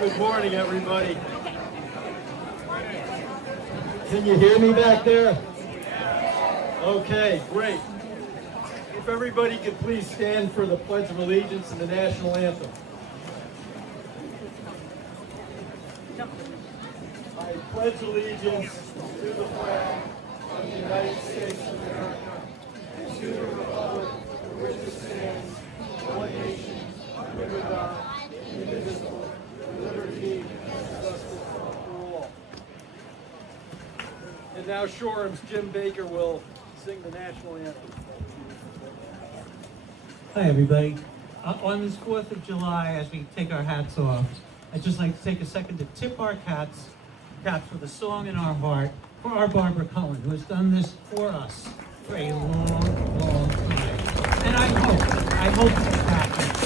Good morning, everybody. Can you hear me back there? Okay, great. If everybody could please stand for the Pledge of Allegiance and the National Anthem. I pledge allegiance to the flag of the United States of America and to the republic for which it stands, one nation, under God, indivisible, with liberty and justice for all. And now Shoreham's Jim Baker will sing the national anthem. Hi, everybody. On this 4th of July, as we take our hats off, I'd just like to take a second to tip our caps with a song in our heart for our Barbara Cohen, who has done this for us for a long, long time. And I hope it's happens.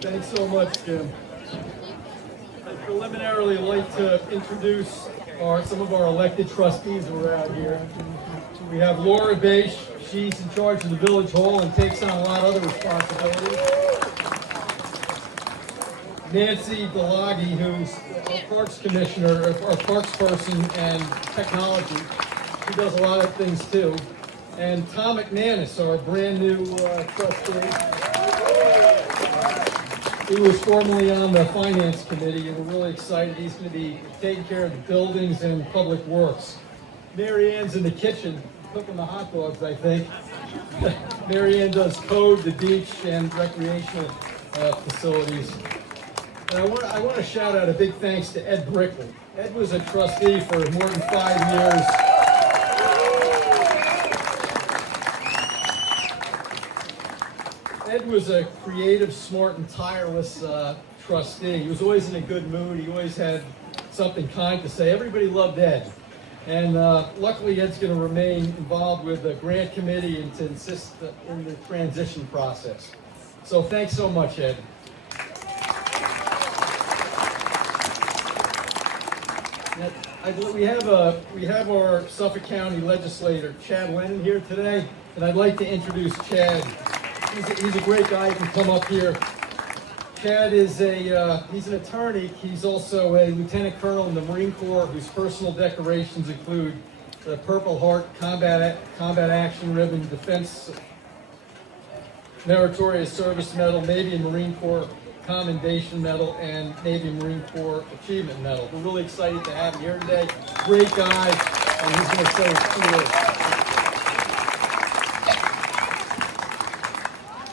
Thanks so much, Jim. I'd preliminarily like to introduce some of our elected trustees who are out here. We have Laura Bache. She's in charge of the Village Hall and takes on a lot of other responsibilities. Nancy Delaghi, who's our Parks Commissioner, our Parks person and technology. She does a lot of things too. And Tom McManus, our brand new trustee. He was formerly on the Finance Committee, and we're really excited. He's going to be taking care of the buildings and public works. Mary Ann's in the kitchen, cooking the hot dogs, I think. Mary Ann does code, the beach, and recreational facilities. And I want to shout out a big thanks to Ed Brickley. Ed was a trustee for more than 5 years. Ed was a creative, smart, and tireless trustee. He was always in a good mood. He always had something kind to say. Everybody loved Ed. And luckily, Ed's going to remain involved with the grant committee and to assist in the transition process. So thanks so much, Ed. We have our Suffolk County legislator, Chad Lennon, here today, and I'd like to introduce Chad. He's a great guy. He can come up here. Chad is he's an attorney. He's also a lieutenant colonel in the Marine Corps, whose personal decorations include the Purple Heart Combat Action Ribbon, Defense Meritorious Service Medal, Navy and Marine Corps Commendation Medal, and Navy and Marine Corps Achievement Medal. We're really excited to have him here today. Great guy, and he's going to say his few words.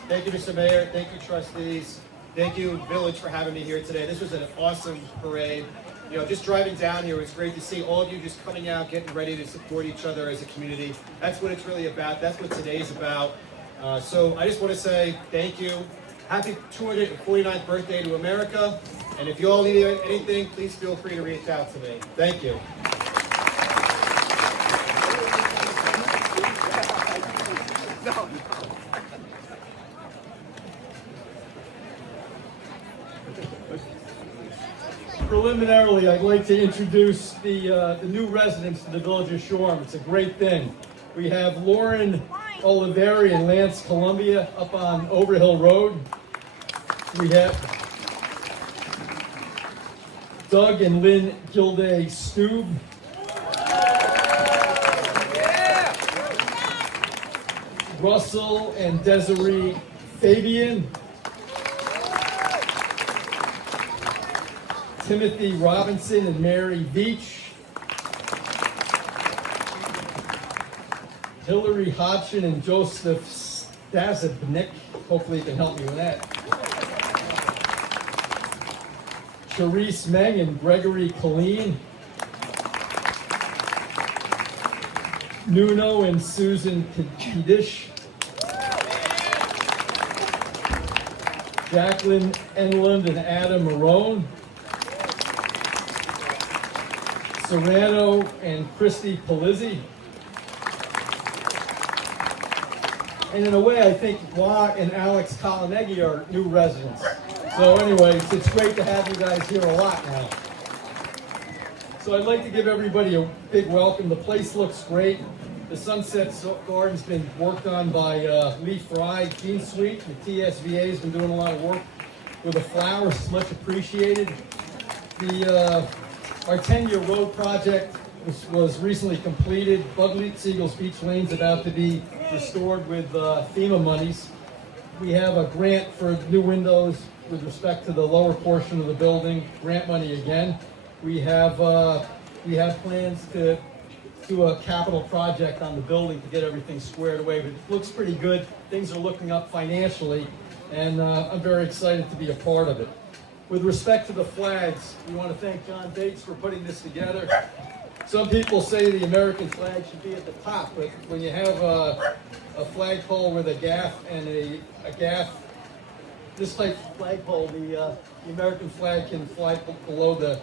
Thank you, Mr. Mayor. Thank you, trustees. Thank you, Village, for having me here today. This was an awesome parade. You know, just driving down here, it's great to see all of you just coming out, getting ready to support each other as a community. That's what it's really about. That's what today's about. So I just want to say thank you. Happy 249th birthday to America. And if you all need anything, please feel free to reach out to me. Thank you. Preliminarily, I'd like to introduce the new residents to the village of Shoreham. It's a great thing. We have Lauren Oliveri and Lance Columbia up on Overhill Road. We have Doug and Lynn Gilday Stube. Russell and Desiree Fabian. Timothy Robinson and Mary Veach. Hillary Hodgson and Joseph Stazabnik. Hopefully you can help me with that. Charisse Meng and Gregory Colleen. Nuno and Susan Kadish. Jacqueline Enland and Adam Marone. Serrano and Christy Polizzi. And in a way, I think Wa and Alex Kalinegi are new residents. So anyways, it's great to have you guys here a lot now. So I'd like to give everybody a big welcome. The place looks great. The Sunset Garden's been worked on by Lee Fry, Gene Sweet. The TSVA has been doing a lot of work with the flowers. It's much appreciated. Our 10-year road project was recently completed. Seagulls Beach Lane's about to be restored with FEMA monies. We have a grant for new windows with respect to the lower portion of the building. Grant money again. We have plans to do a capital project on the building to get everything squared away. But it looks pretty good. Things are looking up financially, and I'm very excited to be a part of it. With respect to the flags, we want to thank John Bates for putting this together. Some people say the American flag should be at the top, but when you have a flagpole with a gaff and a gaff, this type of flagpole, the American flag can fly below the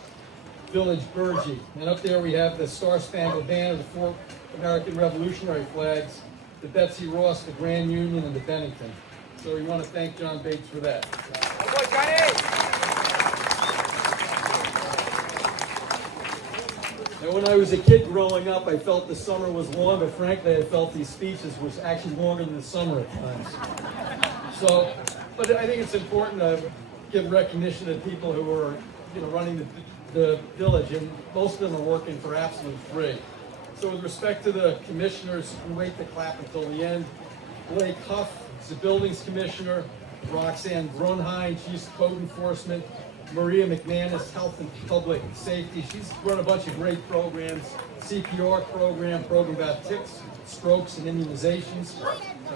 village burgee. And up there we have the Star-Spangled Banner, the 4 American Revolutionary flags, the Betsy Ross, the Grand Union, and the Bennington. So we want to thank John Bates for that. And when I was a kid growing up, I felt the summer was long, but frankly, I felt these speeches was actually longer than the summer at times. So, but I think it's important to give recognition to people who are, running the village, and most of them are working for absolute free. So with respect to the commissioners, we wait to clap until the end. Blake Huff is the buildings commissioner. Roxanne Brunheim, she's code enforcement. Maria McManus, health and public safety. She's run a bunch of great programs. CPR program about ticks, strokes, and immunizations.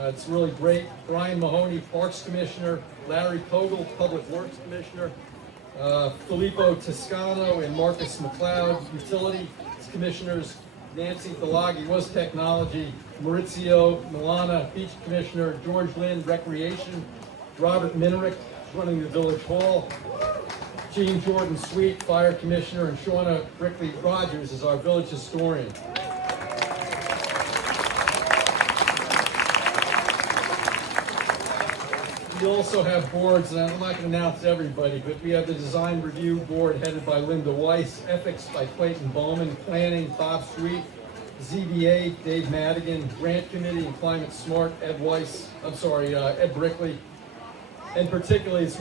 It's really great. Brian Mahoney, Parks Commissioner. Larry Kogel, Public Works Commissioner. Filippo Toscano and Marcus McLeod, Utility Commissioners. Nancy Thalagi was Technology. Maurizio Milana, Beach Commissioner. George Lynn, Recreation. Robert Minerick, running the Village Hall. Gene Jordan Sweet, Fire Commissioner, and Shauna Brickley Rogers is our village historian. We also have boards, and I'm not going to announce everybody, but we have the Design Review Board headed by Linda Weiss, Ethics by Clayton Bowman, Planning, Bob Sweet, ZBA, Dave Madigan, Grant Committee and Climate Smart, Ed Brickley. And particularly, it's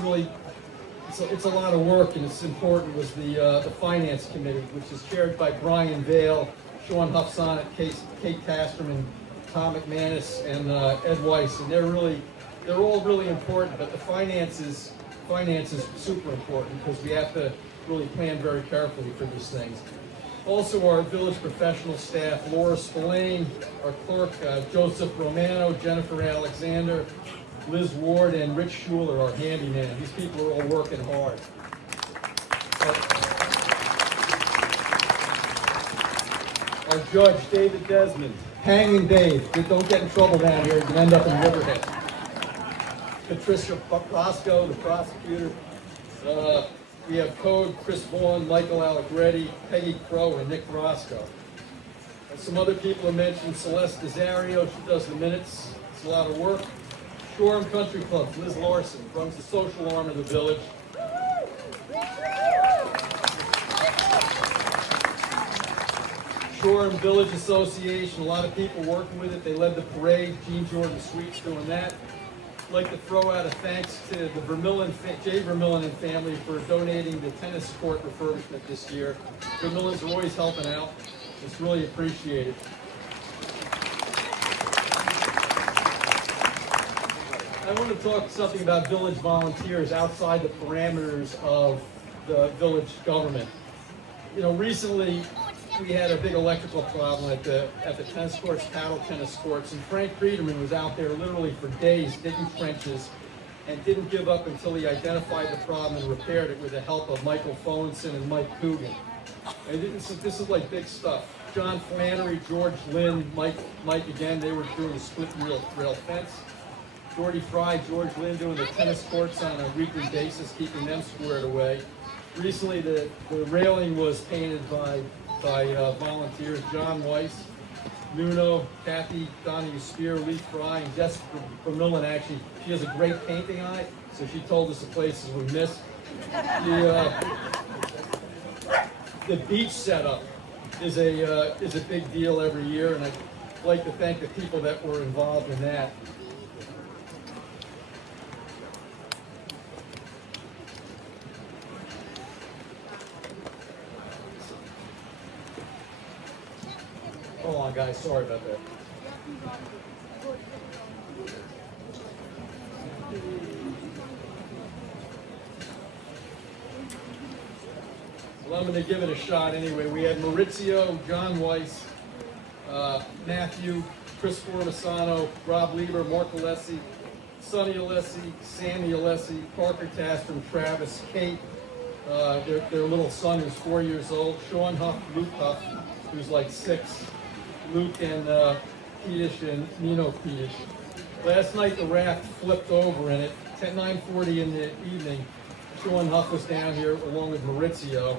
a lot of work, and it's important, was the Finance Committee, which is chaired by Brian Vale, Sean Huffsonnet, Kate Tasterman, Tom McManus, and Ed Weiss. And they're all really important, but the finance is super important because we have to really plan very carefully for these things. Also, our village professional staff, Laura Spillane, our clerk, Joseph Romano, Jennifer Alexander, Liz Ward, and Rich Schuler, our handyman. These people are all working hard. Our judge, David Desmond, Hanging Dave. Don't get in trouble down here. You can end up in Riverhead. Patricia Roscoe, the prosecutor. We have Code, Chris Vaughn, Michael Allegretti, Peggy Crow, and Nick Roscoe. And some other people have mentioned Celeste Desario. She does the minutes. It's a lot of work. Shoreham Country Club, Liz Larson, runs the social arm of the village. Shoreham Village Association, a lot of people working with it. They led the parade. Jean Jordan Sweet's doing that. I'd like to throw out a thanks to the Jay Vermillion and family for donating the tennis court refurbishment this year. Vermillions are always helping out. It's really appreciated. I want to talk something about village volunteers outside the parameters of the village government. You know, recently we had a big electrical problem at the tennis courts, paddle tennis courts, and Frank Friederman was out there literally for days digging trenches and didn't give up until he identified the problem and repaired it with the help of Michael Foenson and Mike Coogan. And this is like big stuff. John Flannery, George Lynn, Mike again, they were doing the split rail fence. Jordy Fry, George Lynn doing the tennis courts on a weekly basis, keeping them squared away. Recently, the railing was painted by volunteers, John Weiss, Nuno, Kathy, Donnie Spear, Lee Fry, and Jessica Vermillion. Actually, she has a great painting eye, so she told us the places we missed. The beach setup is a big deal every year, and I'd like to thank the people that were involved in that. Hold on, guys. Sorry about that. Well, I'm going to give it a shot anyway. We had Maurizio, John Weiss, Matthew, Chris Formisano, Rob Lieber, Mark Alessi, Sonny Alessi, Sammy Alessi, Parker Tastrom, Travis, Kate, their little son who's 4 years old, Sean Huff, Luke Huff, who's like 6, Luke and Pedish and Nino Pedish. Last night the raft flipped over in it. 9:40 in the evening, Sean Huff was down here along with Maurizio.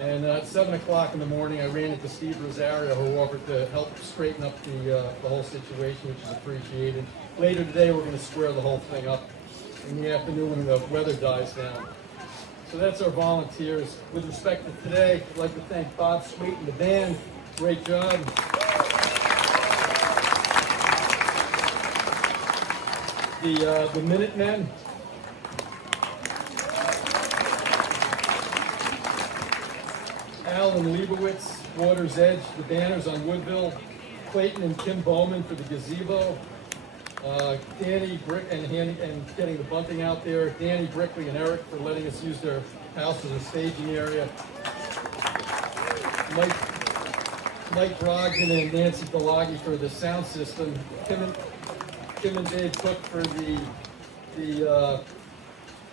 And at 7 o'clock in the morning, I ran into Steve Rosario, who offered to help straighten up the whole situation, which is appreciated. Later today, we're going to square the whole thing up in the afternoon when the weather dies down. So that's our volunteers. With respect to today, I'd like to thank Bob Sweet and the band. Great job. The Minutemen. Alan Leibowitz, Water's Edge, the banners on Woodville, Clayton and Kim Bowman for the gazebo, Danny Brick and getting the bunting out there, Danny Brickley and Eric for letting us use their house as a staging area, Mike Brogdon and Nancy Galagi for the sound system, Kim and Dave Cook for the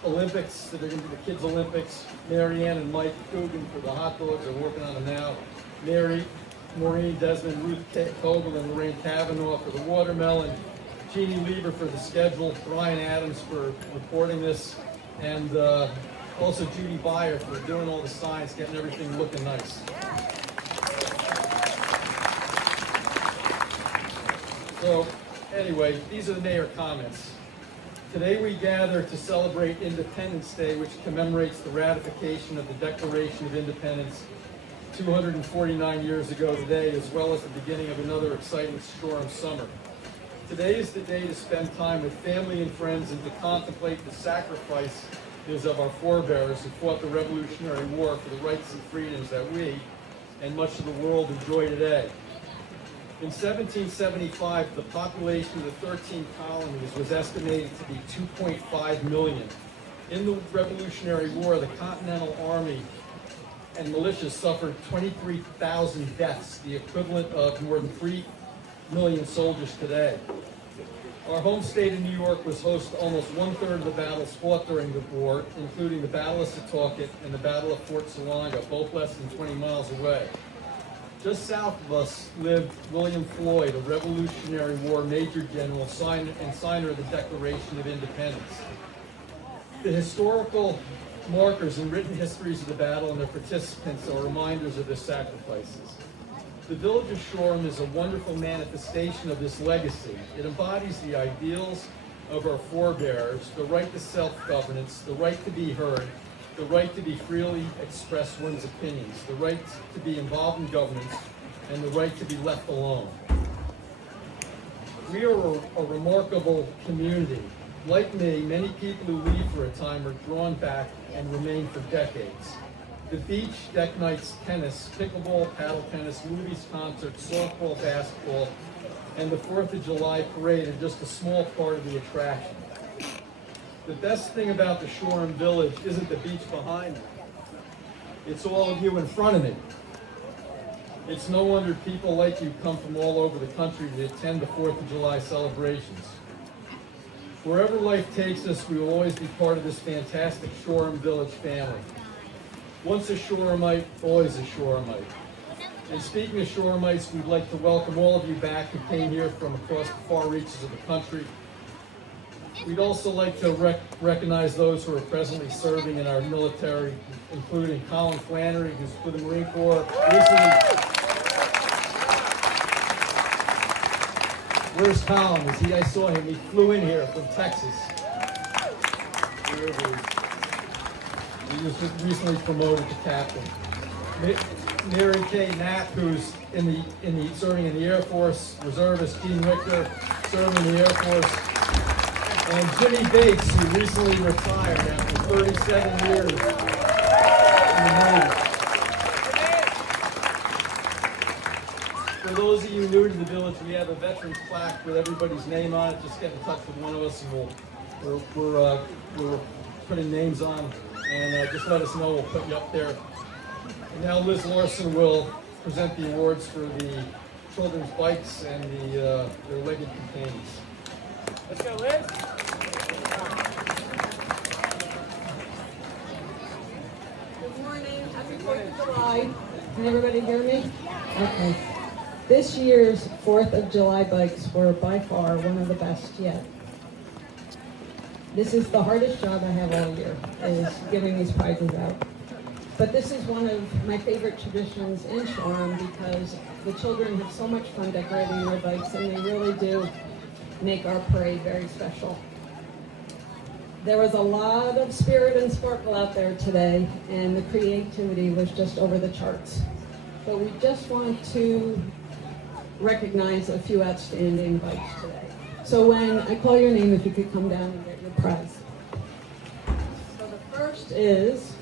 Olympics, that are going to be the Kids Olympics. Mary Ann and Mike Coogan for the hot dogs, they're working on them now. Maureen Desmond, Ruth Kogel, and Lorraine Kavanaugh for the watermelon. Jeannie Lieber for the schedule. Brian Adams for reporting this. And also Judy Byer for doing all the signs, getting everything looking nice. So anyway, these are the mayor comments. Today we gather to celebrate Independence Day, which commemorates the ratification of the Declaration of Independence 249 years ago today, as well as the beginning of another exciting Shoreham summer. Today is the day to spend time with family and friends and to contemplate the sacrifices of our forebears who fought the Revolutionary War for the rights and freedoms that we and much of the world enjoy today. In 1775, the population of the 13 colonies was estimated to be 2.5 million. In the Revolutionary War, the Continental Army and militias suffered 23,000 deaths, the equivalent of more than 3 million soldiers today. Our home state of New York was host to almost one-third of the battles fought during the war, including the Battle of Setauket and the Battle of Fort Salonga, both less than 20 miles away. Just south of us lived William Floyd, a Revolutionary War Major General and signer of the Declaration of Independence. The historical markers and written histories of the battle and their participants are reminders of their sacrifices. The village of Shoreham is a wonderful manifestation of this legacy. It embodies the ideals of our forebears, the right to self-governance, the right to be heard, the right to be freely express one's opinions, the right to be involved in governance, and the right to be left alone. We are a remarkable community. Like me, many people who leave for a time are drawn back and remain for decades. The beach, deck nights, tennis, pickleball, paddle tennis, movies, concerts, softball, basketball, and the 4th of July parade are just a small part of the attraction. The best thing about the Shoreham Village isn't the beach behind me. It's all of you in front of me. It's no wonder people like you come from all over the country to attend the 4th of July celebrations. Wherever life takes us, we will always be part of this fantastic Shoreham Village family. Once a Shorehamite, always a Shorehamite. And speaking of Shorehamites, we'd like to welcome all of you back who came here from across the far reaches of the country. We'd also like to recognize those who are presently serving in our military, including Colin Flannery, who's with the Marine Corps recently. Where's Colin? I saw him. He flew in here from Texas. Wherever he was recently promoted to captain. Mary Kay Knapp, who's serving in the Air Force, reservist Gene Richter, serving in the Air Force, and Jimmy Bates, who recently retired after 37 years in the Navy. For those of you new to the village, we have a veterans plaque with everybody's name on it. Just get in touch with one of us, and we're putting names on. And just let us know. We'll put you up there. And now Liz Larson will present the awards for the children's bikes and their legged companions. Let's go, Liz. Good morning. Happy 4th of July. Can everybody hear me? Okay. This year's 4th of July bikes were by far one of the best yet. This is the hardest job I have all year, is giving these prizes out. But this is one of my favorite traditions in Shoreham because the children have so much fun decorating their bikes, and they really do make our parade very special. There was a lot of spirit and sparkle out there today, and the creativity was just over the charts. But we just want to recognize a few outstanding bikes today. So when I call your name, if you could come down and get your prize. So the first is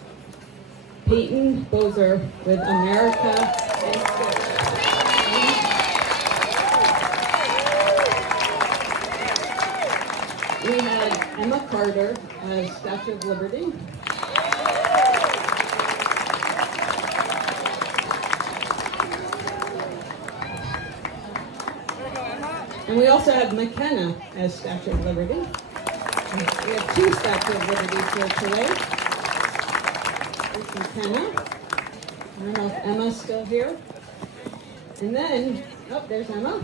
Peyton Bozer with America and Sketch. We had Emma Carter as Statue of Liberty. And we also have McKenna as Statue of Liberty. We have 2 Statue of Liberties here today. There's McKenna. I don't know if Emma's still here. And then, oh, there's Emma.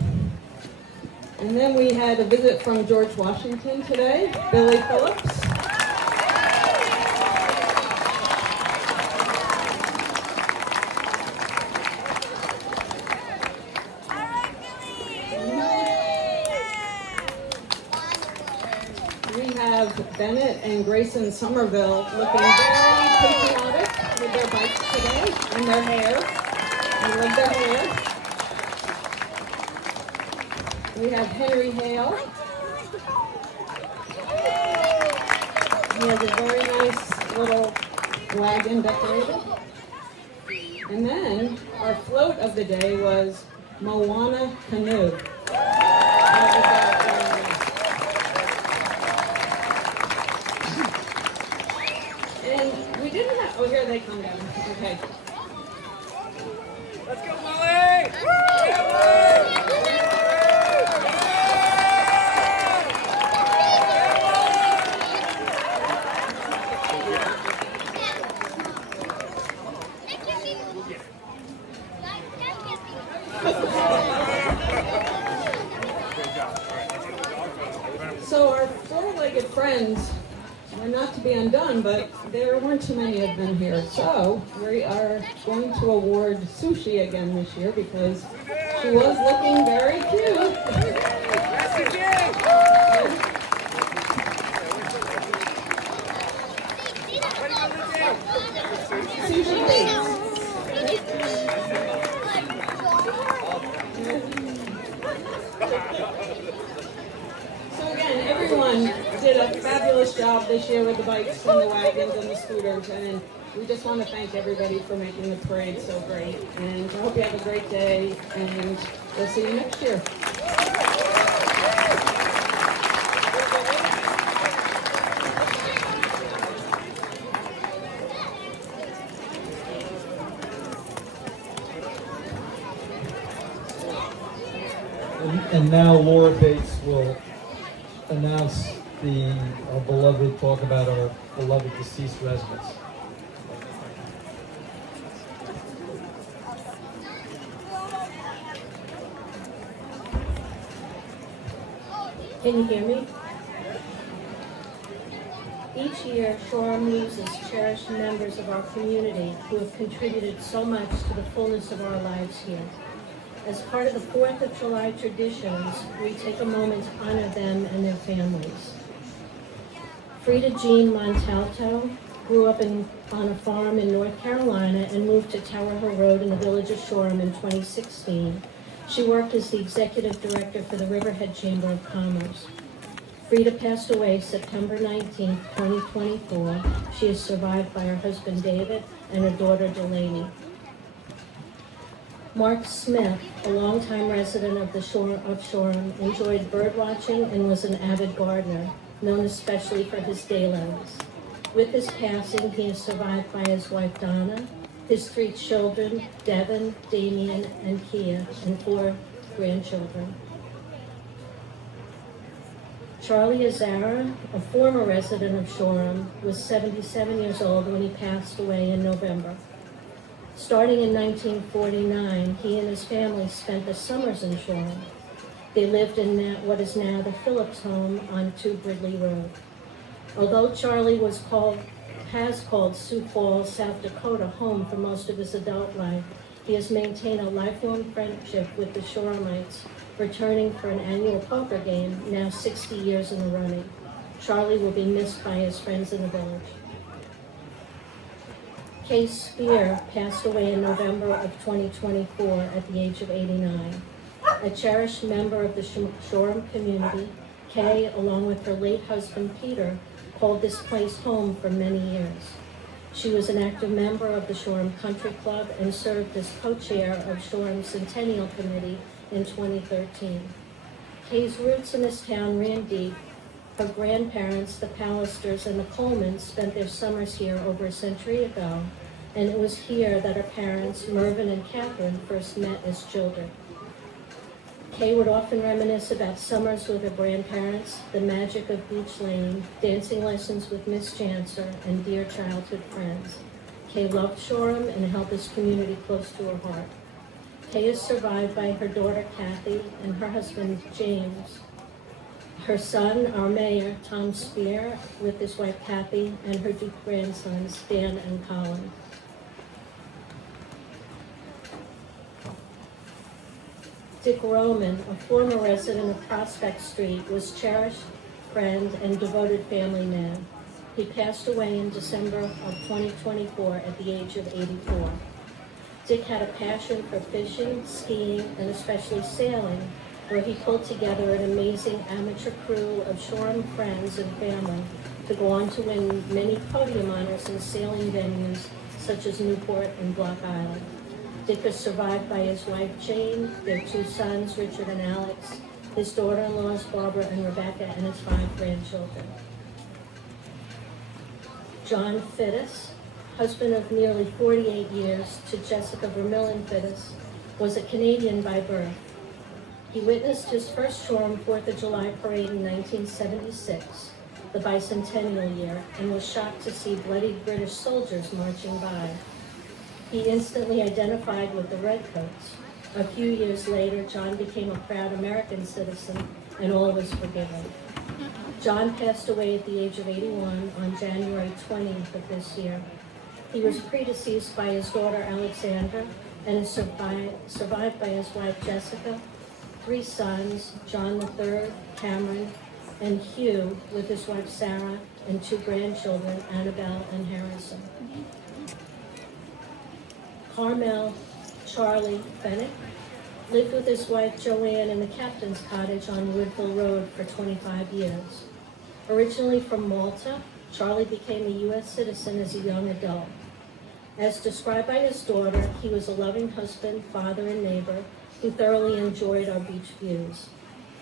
And then we had a visit from George Washington today, Billy Phillips. Bennett and Grayson Somerville looking very patriotic with their bikes today and their hair. I love their hair. We have Henry Hale. He has a very nice little wagon decorated. And then our float of the day was Moana Canoe. Oh, here they come down. Okay. Let's go, Molly! So our four-legged friends were not to be undone, but there weren't too many of them here. So we are going to award Sushi again this year because she was looking very cute. Sushi Bates. So again, everyone did a fabulous job this year with the bikes and the wagons and the scooters, and we just want to thank everybody for making the parade so great. And I hope you have a great day, and we'll see you next year. And now Laura Bates will announce our beloved, talk about our beloved deceased residents. Can you hear me? Each year, Shoreham loses cherished members of our community who have contributed so much to the fullness of our lives here. As part of the 4th of July traditions, we take a moment to honor them and their families. Frida Jean Montalto grew up on a farm in North Carolina and moved to Tower Hill Road in the village of Shoreham in 2016. She worked as the executive director for the Riverhead Chamber of Commerce. Frida passed away September 19, 2024. She is survived by her husband David and her daughter Delaney. Mark Smith, a longtime resident of Shoreham, enjoyed bird watching and was an avid gardener, known especially for his daylilies. With his passing, he is survived by his wife Donna, his 3 children, Devin, Damien, and Kia, and 4 grandchildren. Charlie Azara, a former resident of Shoreham, was 77 years old when he passed away in November. Starting in 1949, he and his family spent the summers in Shoreham. They lived in what is now the Phillips home on 2 Ridley Road. Although Charlie has called Sioux Falls, South Dakota home for most of his adult life, he has maintained a lifelong friendship with the Shorehamites, returning for an annual poker game, now 60 years in the running. Charlie will be missed by his friends in the village. Kay Spear passed away in November of 2024 at the age of 89. A cherished member of the Shoreham community, Kay, along with her late husband Peter, called this place home for many years. She was an active member of the Shoreham Country Club and served as co-chair of Shoreham Centennial Committee in 2013. Kay's roots in this town ran deep. Her grandparents, the Pallisters and the Colemans, spent their summers here over a century ago, and it was here that her parents, Mervyn and Catherine, first met as children. Kay would often reminisce about summers with her grandparents, the magic of Beach Lane, dancing lessons with Miss Chancer, and dear childhood friends. Kay loved Shoreham and held this community close to her heart. Kay is survived by her daughter Kathy and her husband James. Her son, our mayor, Tom Spear, with his wife Kathy, and her 2 grandsons, Dan and Colin. Dick Roman, a former resident of Prospect Street, was cherished friend and devoted family man. He passed away in December of 2024 at the age of 84. Dick had a passion for fishing, skiing, and especially sailing, where he pulled together an amazing amateur crew of Shoreham friends and family to go on to win many podium honors in sailing venues such as Newport and Block Island. Dick is survived by his wife Jane, their 2 sons, Richard and Alex, his daughter-in-laws Barbara and Rebecca, and his 5 grandchildren. John Fittis, husband of nearly 48 years to Jessica Vermillion Fittis, was a Canadian by birth. He witnessed his first Shoreham 4th of July parade in 1976, the bicentennial year, and was shocked to see bloodied British soldiers marching by. He instantly identified with the Redcoats. A few years later, John became a proud American citizen, and all was forgiven. John passed away at the age of 81 on January 20th of this year. He was predeceased by his daughter Alexandra and is survived by his wife Jessica, 3 sons, John III, Cameron, and Hugh, with his wife Sarah, and 2 grandchildren, Annabelle and Harrison. Carmel Charlie Fennick lived with his wife Joanne in the captain's cottage on Woodville Road for 25 years. Originally from Malta, Charlie became a U.S. citizen as a young adult. As described by his daughter, he was a loving husband, father, and neighbor who thoroughly enjoyed our beach views.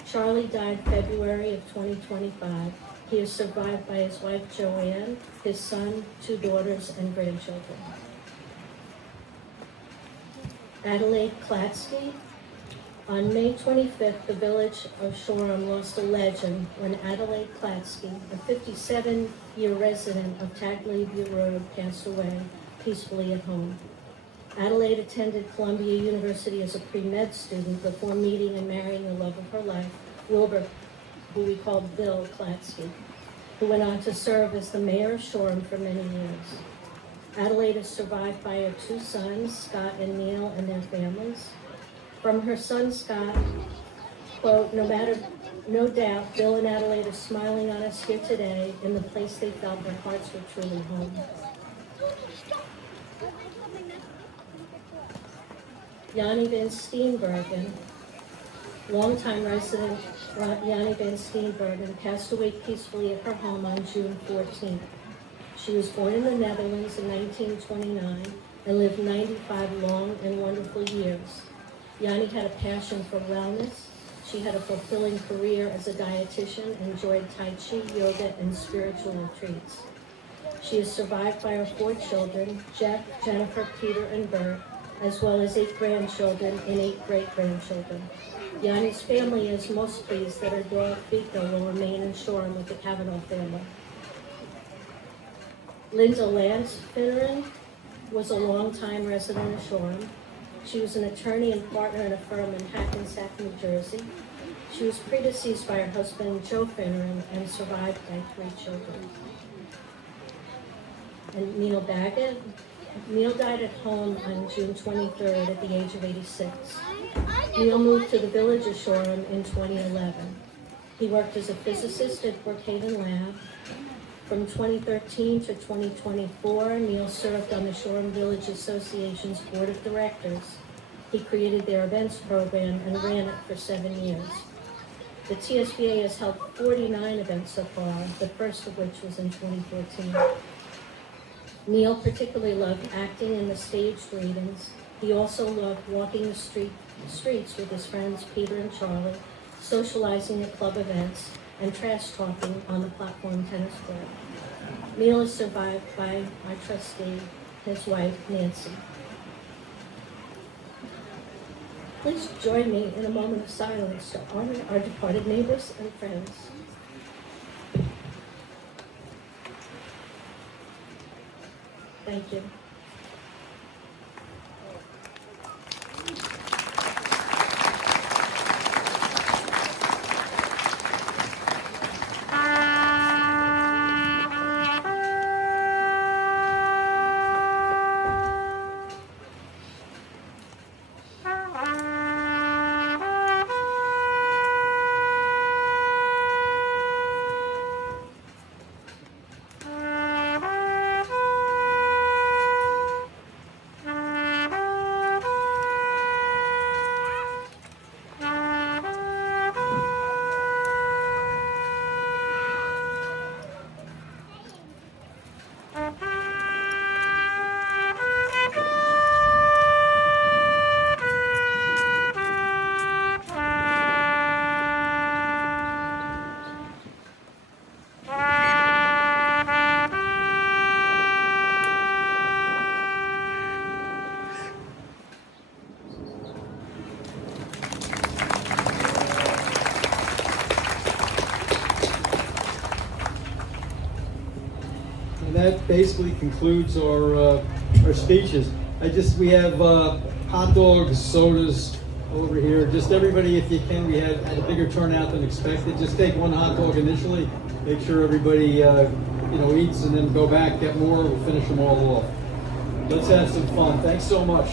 Charlie died February of 2025. He is survived by his wife Joanne, his son, 2 daughters, and grandchildren. Adelaide Klatsky. On May 25th, the village of Shoreham lost a legend when Adelaide Klatsky, a 57-year resident of Taglebia Road, passed away peacefully at home. Adelaide attended Columbia University as a pre-med student before meeting and marrying the love of her life, Wilbur, who we called Bill Klatsky, who went on to serve as the mayor of Shoreham for many years. Adelaide is survived by her 2 sons, Scott and Neil, and their families. From her son, Scott, quote, no doubt, Bill and Adelaide are smiling on us here today in the place they felt their hearts were truly home. Yanni Van Steenbergen, longtime resident Yanni Van Steenbergen, passed away peacefully at her home on June 14th. She was born in the Netherlands in 1929 and lived 95 long and wonderful years. Yanni had a passion for wellness. She had a fulfilling career as a dietitian, enjoyed Tai Chi, yoga, and spiritual retreats. She is survived by her 4 children, Jeff, Jennifer, Peter, and Bert, as well as 8 grandchildren and 8 great-grandchildren. Yanni's family is most pleased that her dog, Vika, will remain in Shoreham with the Kavanaugh family. Linda Lance Finneran was a longtime resident of Shoreham. She was an attorney and partner in a firm in Hackensack, New Jersey. She was predeceased by her husband, Joe Finneran, and survived by 3 children. And Neil Baggett. Neil died at home on June 23rd at the age of 86. Neil moved to the village of Shoreham in 2011. He worked as a physicist at Brookhaven Lab. From 2013 to 2024, Neil served on the Shoreham Village Association's board of directors. He created their events program and ran it for 7 years. The TSBA has held 49 events so far, the first of which was in 2014. Neil particularly loved acting in the staged readings. He also loved walking the streets with his friends Peter and Charlie, socializing at club events, and trash talking on the platform tennis court. Neil is survived by my trustee, his wife, Nancy. Please join me in a moment of silence to honor our departed neighbors and friends. Thank you. That basically concludes our speeches. We have hot dogs, sodas, over here. Just everybody, if you can, we had a bigger turnout than expected. Just take one hot dog initially. Make sure everybody, eats, and then go back, get more. We'll finish them all off. Let's have some fun. Thanks so much.